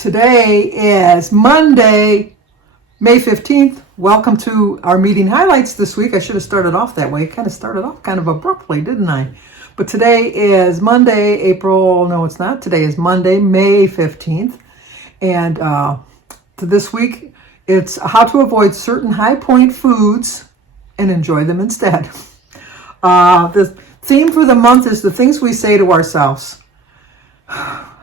Today is Monday, May 15th. Welcome to our meeting highlights this week. I should have started off that way. Kind of started off kind of abruptly, didn't I? But today is Monday, no, it's not. Today is Monday, May 15th. And this week, it's how to avoid certain high point foods and enjoy them instead. The theme for the month is the things we say to ourselves.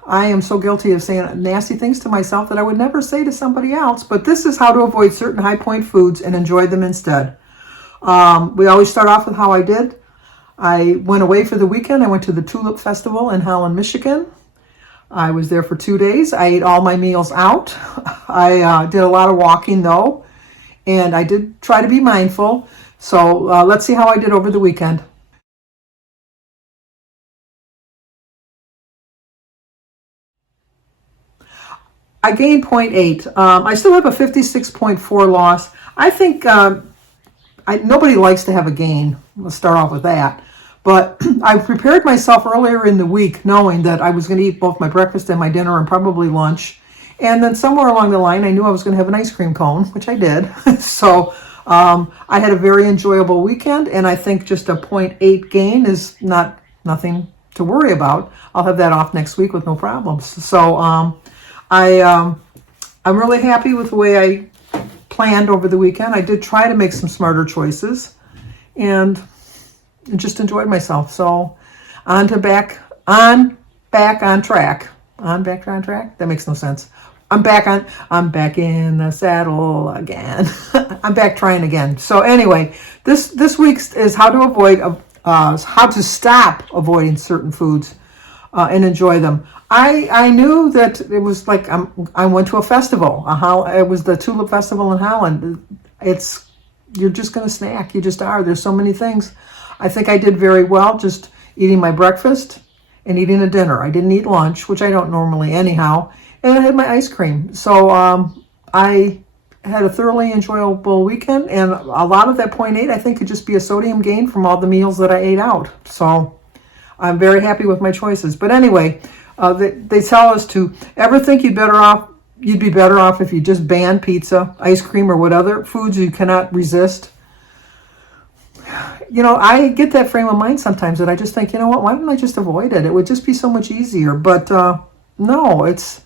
I am so guilty of saying nasty things to myself that I would never say to somebody else, but this is how to avoid certain high point foods and enjoy them instead. We always start off with how I did. I went away for the weekend. I went to the Tulip Festival in Holland, Michigan. I was there for 2 days. I ate all my meals out. I did a lot of walking though, and I did try to be mindful. So let's see how I did over the weekend. I gained 0.8. I still have a 56.4 loss. I think nobody likes to have a gain. Let's start off with that. But I prepared myself earlier in the week knowing that I was going to eat both my breakfast and my dinner and probably lunch. And then somewhere along the line, I knew I was going to have an ice cream cone, which I did. So I had a very enjoyable weekend. And I think just a 0.8 gain is nothing to worry about. I'll have that off next week with no problems. So I'm really happy with the way I planned over the weekend. I did try to make some smarter choices and just enjoyed myself. So on track. That makes no sense. I'm back in the saddle again. I'm back trying again. So anyway, this week's is how to stop avoiding certain foods and enjoy them. I knew that it was like I went to a festival. It was the Tulip Festival in Holland. You're just going to snack. You just are. There's so many things. I think I did very well just eating my breakfast and eating a dinner. I didn't eat lunch, which I don't normally anyhow, and I had my ice cream. So I had a thoroughly enjoyable weekend, and a lot of that 0.8 I think could just be a sodium gain from all the meals that I ate out. So I'm very happy with my choices. But anyway, they tell us to ever think you'd be better off if you just banned pizza, ice cream, or what other foods you cannot resist. You know, I get that frame of mind sometimes that I just think, you know what, why don't I just avoid it? It would just be so much easier. But no, it's,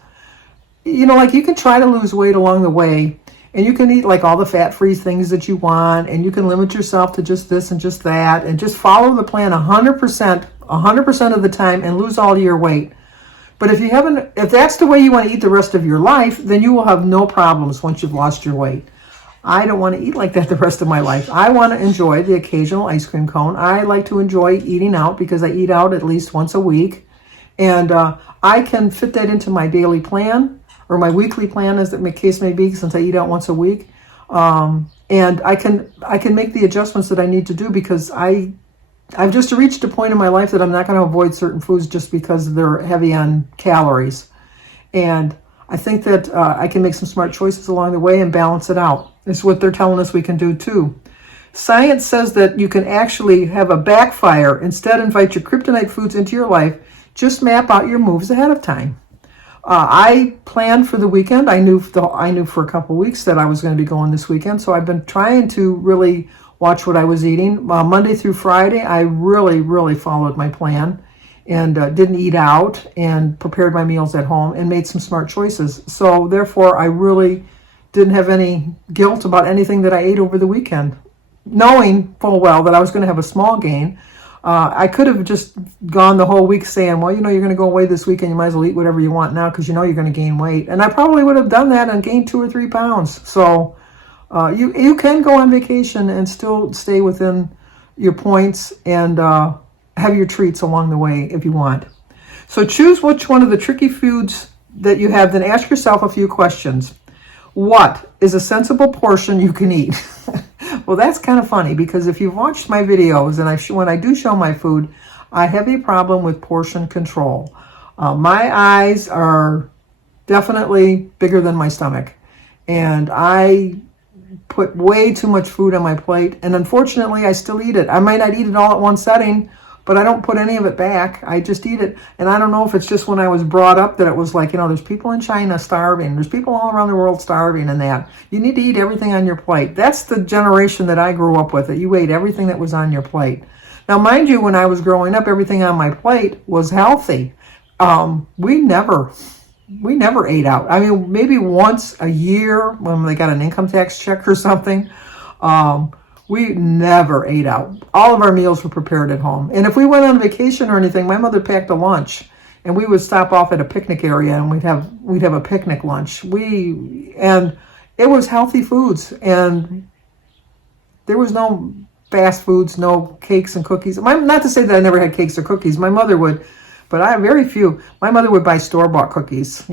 like you can try to lose weight along the way, and you can eat like all the fat-free things that you want, and you can limit yourself to just this and just that, and just follow the plan 100% of the time and lose all your weight. But if that's the way you want to eat the rest of your life, then you will have no problems once you've lost your weight. I don't want to eat like that the rest of my life. I want to enjoy the occasional ice cream cone. I like to enjoy eating out because I eat out at least once a week. And I can fit that into my daily plan or my weekly plan, as the case may be, since I eat out once a week. And I can make the adjustments that I need to do because I've just reached a point in my life that I'm not going to avoid certain foods just because they're heavy on calories. And I think that I can make some smart choices along the way and balance it out. It's what they're telling us we can do too. Science says that you can actually have a backfire. Instead, invite your kryptonite foods into your life. Just map out your moves ahead of time. I planned for the weekend. I knew for a couple of weeks that I was going to be going this weekend. So I've been trying to really watch what I was eating. Monday through Friday, I really, really followed my plan and didn't eat out and prepared my meals at home and made some smart choices. So therefore, I really didn't have any guilt about anything that I ate over the weekend, knowing full well that I was going to have a small gain. I could have just gone the whole week saying, well, you're going to go away this weekend. You might as well eat whatever you want now because you're going to gain weight. And I probably would have done that and gained 2 or 3 pounds. So you can go on vacation and still stay within your points and have your treats along the way if you want. So choose which one of the tricky foods that you have, then ask yourself a few questions. What is a sensible portion you can eat? Well, that's kind of funny because if you've watched my videos and when I do show my food, I have a problem with portion control. My eyes are definitely bigger than my stomach, and I put way too much food on my plate, and unfortunately I still eat it. I might not eat it all at one setting, but I don't put any of it back. I just eat it. And I don't know if it's just when I was brought up that it was like, there's people in China starving. There's people all around the world starving and that. You need to eat everything on your plate. That's the generation that I grew up with, that you ate everything that was on your plate. Now, mind you, when I was growing up, everything on my plate was healthy. We never ate out. I mean, maybe once a year when they got an income tax check or something. We never ate out. All of our meals were prepared at home. And if we went on vacation or anything, my mother packed a lunch, and we would stop off at a picnic area, and we'd have a picnic lunch. And it was healthy foods, and there was no fast foods, no cakes and cookies. Not to say that I never had cakes or cookies. My mother would, but I have very few. My mother would buy store-bought cookies,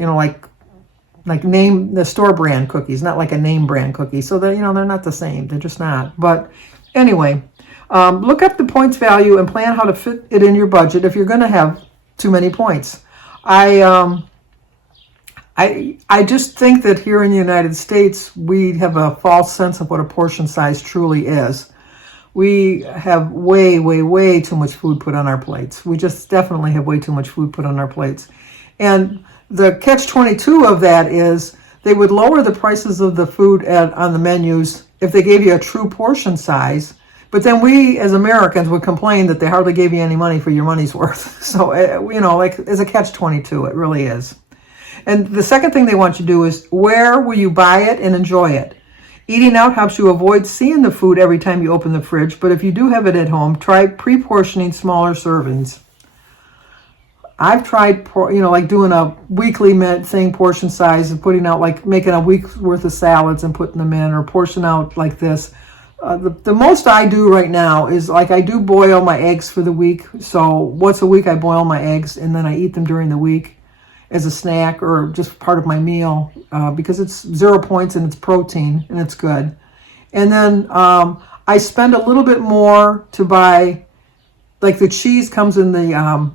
like name the store brand cookies, not like a name brand cookie. So that, they're not the same. They're just not. But anyway, look up the points value and plan how to fit it in your budget if you're going to have too many points. I just think that here in the United States, we have a false sense of what a portion size truly is. We have way, way, way too much food put on our plates. We just definitely have way too much food put on our plates. And the catch-22 of that is they would lower the prices of the food on the menus if they gave you a true portion size, but then we as Americans would complain that they hardly gave you any money for your money's worth. So, like as a catch-22, it really is. And the second thing they want you to do is, where will you buy it and enjoy it? Eating out helps you avoid seeing the food every time you open the fridge, but if you do have it at home, try pre-portioning smaller servings. I've tried, like doing a weekly thing, portion size, and putting out, like making a week's worth of salads and putting them in, or portion out like this. The most I do right now is, like, I do boil my eggs for the week. So once a week I boil my eggs, and then I eat them during the week as a snack or just part of my meal, because it's 0 points and it's protein and it's good. And then I spend a little bit more to buy, like the cheese comes in the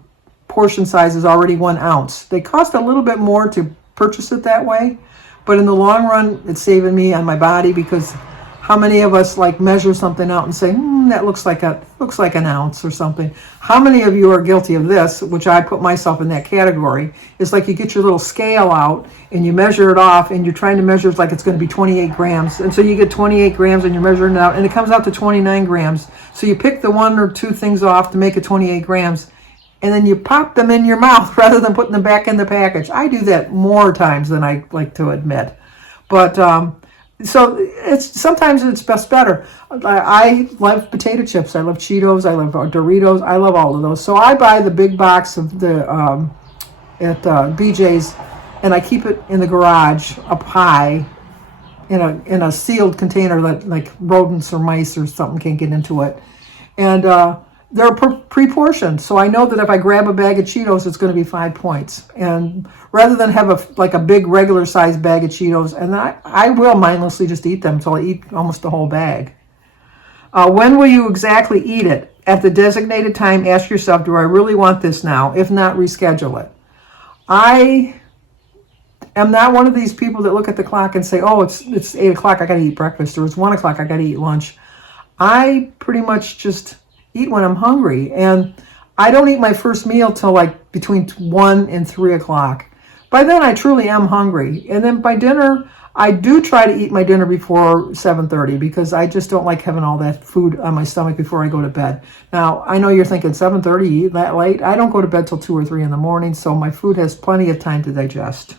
portion size is already 1 ounce. They cost a little bit more to purchase it that way, but in the long run, it's saving me on my body, because how many of us like measure something out and say, that looks like an ounce or something? How many of you are guilty of this, which I put myself in that category? It's like you get your little scale out and you measure it off, and you're trying to measure it like it's going to be 28 grams. And so you get 28 grams and you're measuring it out, and it comes out to 29 grams. So you pick the 1 or 2 things off to make it 28 grams. And then you pop them in your mouth rather than putting them back in the package. I do that more times than I like to admit. But so sometimes it's best better. I love potato chips. I love Cheetos. I love Doritos. I love all of those. So I buy the big box of the at BJ's, and I keep it in the garage up high in a sealed container that, like, rodents or mice or something can't get into it. And they're pre-portioned, so I know that if I grab a bag of Cheetos, it's going to be 5 points. And rather than have a big regular sized bag of Cheetos, and I will mindlessly just eat them until I eat almost the whole bag. When will you exactly eat it? At the designated time, ask yourself, do I really want this now? If not, reschedule it. I am not one of these people that look at the clock and say, oh, it's 8 o'clock, I got to eat breakfast, or it's 1 o'clock, I got to eat lunch. I pretty much just eat when I'm hungry, and I don't eat my first meal till like between 1 and 3 o'clock. By then I truly am hungry, and then by dinner I do try to eat my dinner before 7:30, because I just don't like having all that food on my stomach before I go to bed. Now I know you're thinking 7:30, you eat that late. I don't go to bed till 2 or 3 in the morning, so my food has plenty of time to digest.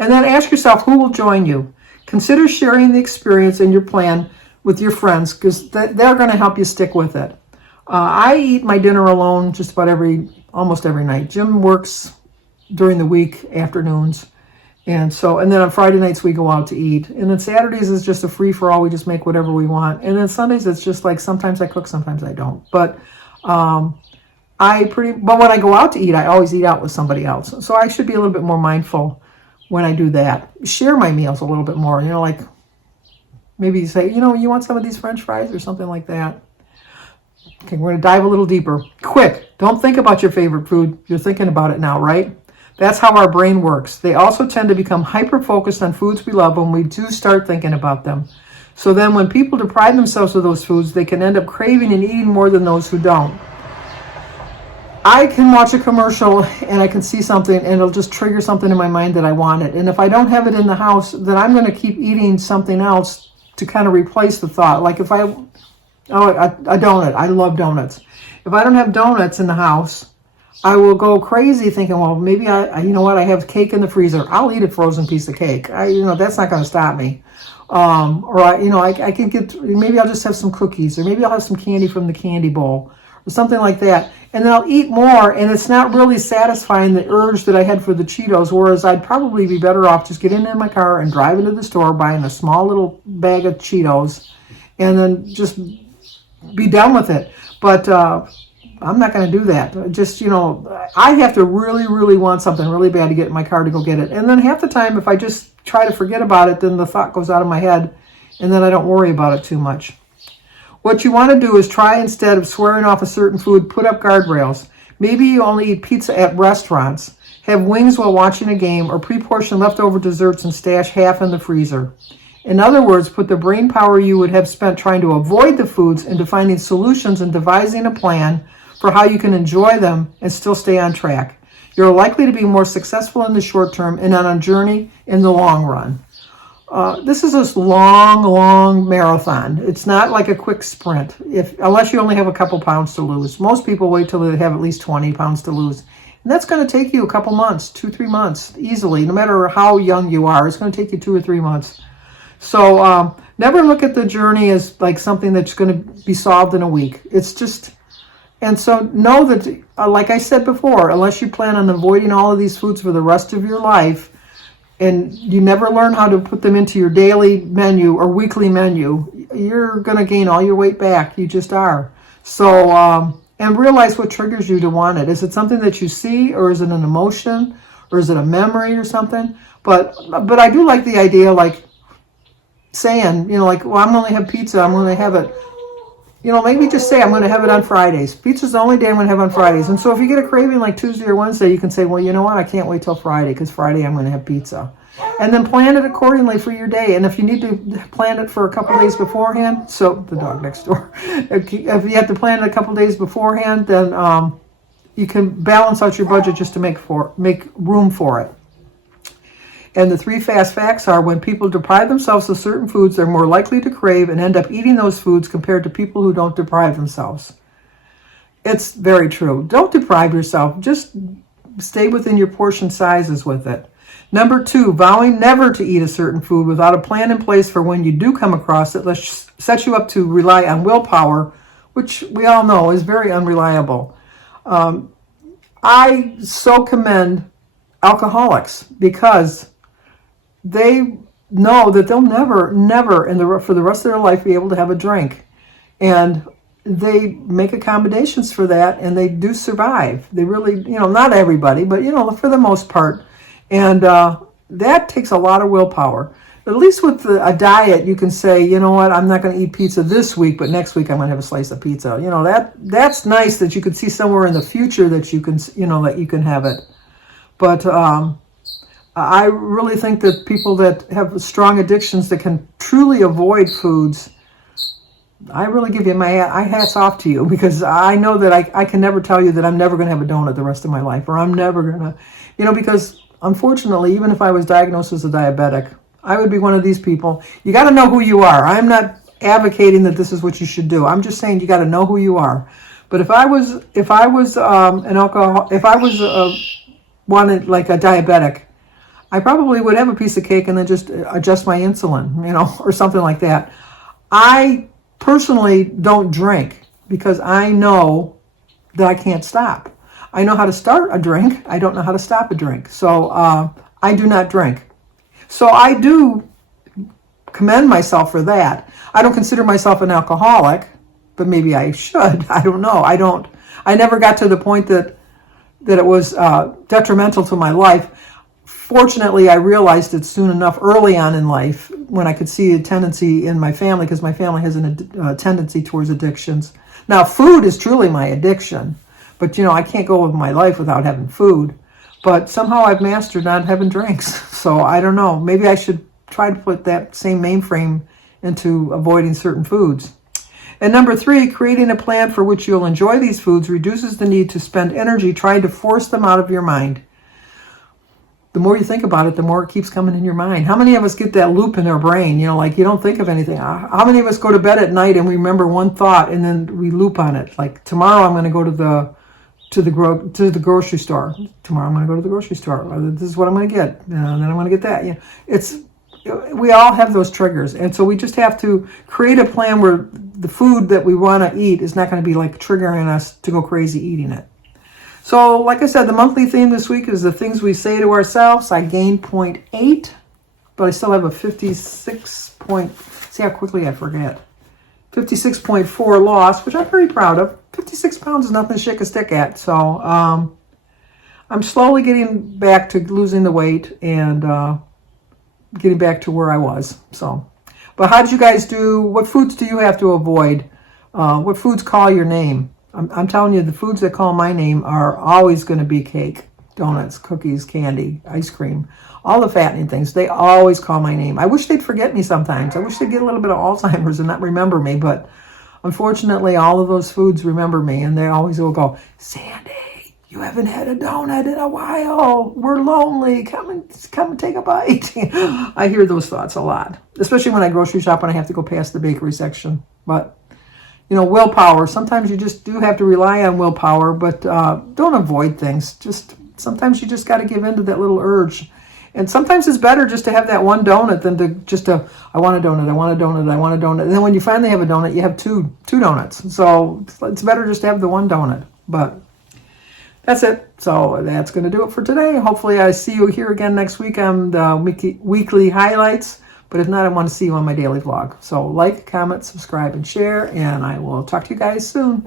And then ask yourself, who will join you? Consider sharing the experience and your plan with your friends, because they're going to help you stick with it. I eat my dinner alone just about almost every night. Jim works during the week, afternoons. And then on Friday nights we go out to eat. And then Saturdays is just a free-for-all. We just make whatever we want. And then Sundays it's just like sometimes I cook, sometimes I don't. But when I go out to eat, I always eat out with somebody else. So I should be a little bit more mindful when I do that. Share my meals a little bit more. Like maybe you say, you want some of these French fries or something like that. Okay, we're going to dive a little deeper. Quick, don't think about your favorite food. You're thinking about it now, right? That's how our brain works. They also tend to become hyper-focused on foods we love when we do start thinking about them. So then when people deprive themselves of those foods, they can end up craving and eating more than those who don't. I can watch a commercial and I can see something and it'll just trigger something in my mind that I want it. And if I don't have it in the house, then I'm going to keep eating something else to kind of replace the thought. Like if a donut. I love donuts. If I don't have donuts in the house, I will go crazy thinking, well, maybe you know what, I have cake in the freezer. I'll eat a frozen piece of cake. That's not going to stop me. I can maybe I'll just have some cookies, or maybe I'll have some candy from the candy bowl, or something like that. And then I'll eat more, and it's not really satisfying the urge that I had for the Cheetos, whereas I'd probably be better off just getting in my car and driving to the store, buying a small little bag of Cheetos, and then just be done with it. But I'm not going to do that. Just, I have to really, really want something really bad to get in my car to go get it. And then half the time, if I just try to forget about it, then the thought goes out of my head, and then I don't worry about it too much. What you want to do is try, instead of swearing off a certain food, put up guardrails. Maybe you only eat pizza at restaurants, have wings while watching a game, or pre-portion leftover desserts and stash half in the freezer. In other words, put the brain power you would have spent trying to avoid the foods into finding solutions and devising a plan for how you can enjoy them and still stay on track. You're likely to be more successful in the short term and on a journey in the long run. This is this long marathon. It's not like a quick sprint, unless you only have a couple pounds to lose. Most people wait till they have at least 20 pounds to lose. And that's going to take you a couple months, 2-3 months, easily. No matter how young you are, it's going to take you 2 or 3 months. So never look at the journey as like something that's going to be solved in a week. It's just... And so know that, like I said before, unless you plan on avoiding all of these foods for the rest of your life, and you never learn how to put them into your daily menu or weekly menu, you're going to gain all your weight back. You just are. So, and realize what triggers you to want it. Is it something that you see, or is it an emotion, or is it a memory or something? But I do like the idea, like saying, well, I'm going to have pizza. I'm going to have it. Maybe just say, I'm going to have it on Fridays. Pizza's the only day I'm going to have on Fridays. And so if you get a craving like Tuesday or Wednesday, you can say, well, you know what? I can't wait till Friday, because Friday I'm going to have pizza. And then plan it accordingly for your day. And if you need to plan it for a couple days beforehand, so the dog next door, if you have to plan it a couple days beforehand, then you can balance out your budget just to make room for it. And the 3 fast facts are: when people deprive themselves of certain foods, they're more likely to crave and end up eating those foods compared to people who don't deprive themselves. It's very true. Don't deprive yourself. Just stay within your portion sizes with it. Number 2, vowing never to eat a certain food without a plan in place for when you do come across it sets you up to rely on willpower, which we all know is very unreliable. I so commend alcoholics, because they know that they'll never for the rest of their life be able to have a drink. And they make accommodations for that, and they do survive. They really, not everybody, but, for the most part. And that takes a lot of willpower. At least with a diet, you can say, you know what, I'm not going to eat pizza this week, but next week I'm going to have a slice of pizza. That's nice that you could see somewhere in the future that you can, that you can have it. But I really think that people that have strong addictions that can truly avoid foods, I really give you my hats off to you, because I know that I can never tell you that I'm never going to have a donut the rest of my life, or I'm never going to, because unfortunately, even if I was diagnosed as a diabetic, I would be one of these people. You got to know who you are. I'm not advocating that this is what you should do. I'm just saying you got to know who you are. But if I was an alcohol, if I was wanted like a diabetic, I probably would have a piece of cake and then just adjust my insulin, or something like that. I personally don't drink because I know that I can't stop. I know how to start a drink. I don't know how to stop a drink. So I do not drink. So I do commend myself for that. I don't consider myself an alcoholic, but maybe I should. I don't know. I never got to the point that it was detrimental to my life. Fortunately, I realized it soon enough, early on in life, when I could see a tendency in my family, because my family has a tendency towards addictions. Now, food is truly my addiction, but I can't go with my life without having food. But somehow I've mastered not having drinks. So I don't know. Maybe I should try to put that same mainframe into avoiding certain foods. And number 3, creating a plan for which you'll enjoy these foods reduces the need to spend energy trying to force them out of your mind. The more you think about it, the more it keeps coming in your mind. How many of us get that loop in our brain? Like you don't think of anything. How many of us go to bed at night and we remember one thought and then we loop on it? Like tomorrow I'm going to go to the grocery store. Tomorrow I'm going to go to the grocery store. This is what I'm going to get. And then I'm going to get that. We all have those triggers. And so we just have to create a plan where the food that we want to eat is not going to be like triggering us to go crazy eating it. So, like I said, the monthly theme this week is the things we say to ourselves. I gained 0.8, but I still have a 56 point, see how quickly I forget, 56.4 loss, which I'm very proud of. 56 pounds is nothing to shake a stick at. So, I'm slowly getting back to losing the weight and getting back to where I was. So, but how did you guys do? What foods do you have to avoid? What foods call your name? I'm telling you, the foods that call my name are always going to be cake, donuts, cookies, candy, ice cream, all the fattening things. They always call my name. I wish they'd forget me sometimes. I wish they'd get a little bit of Alzheimer's and not remember me. But unfortunately, all of those foods remember me. And they always will go, Sandy, you haven't had a donut in a while. We're lonely. Come and take a bite. I hear those thoughts a lot, especially when I grocery shop and I have to go past the bakery section. But willpower. Sometimes you just do have to rely on willpower, but don't avoid things. Sometimes you just got to give in to that little urge. And sometimes it's better just to have that one donut than I want a donut, I want a donut, I want a donut. And then when you finally have a donut, you have two donuts. So it's better just to have the one donut. But that's it. So that's going to do it for today. Hopefully I see you here again next week on the weekly highlights. But if not, I want to see you on my daily vlog. So like, comment, subscribe, and share. And I will talk to you guys soon.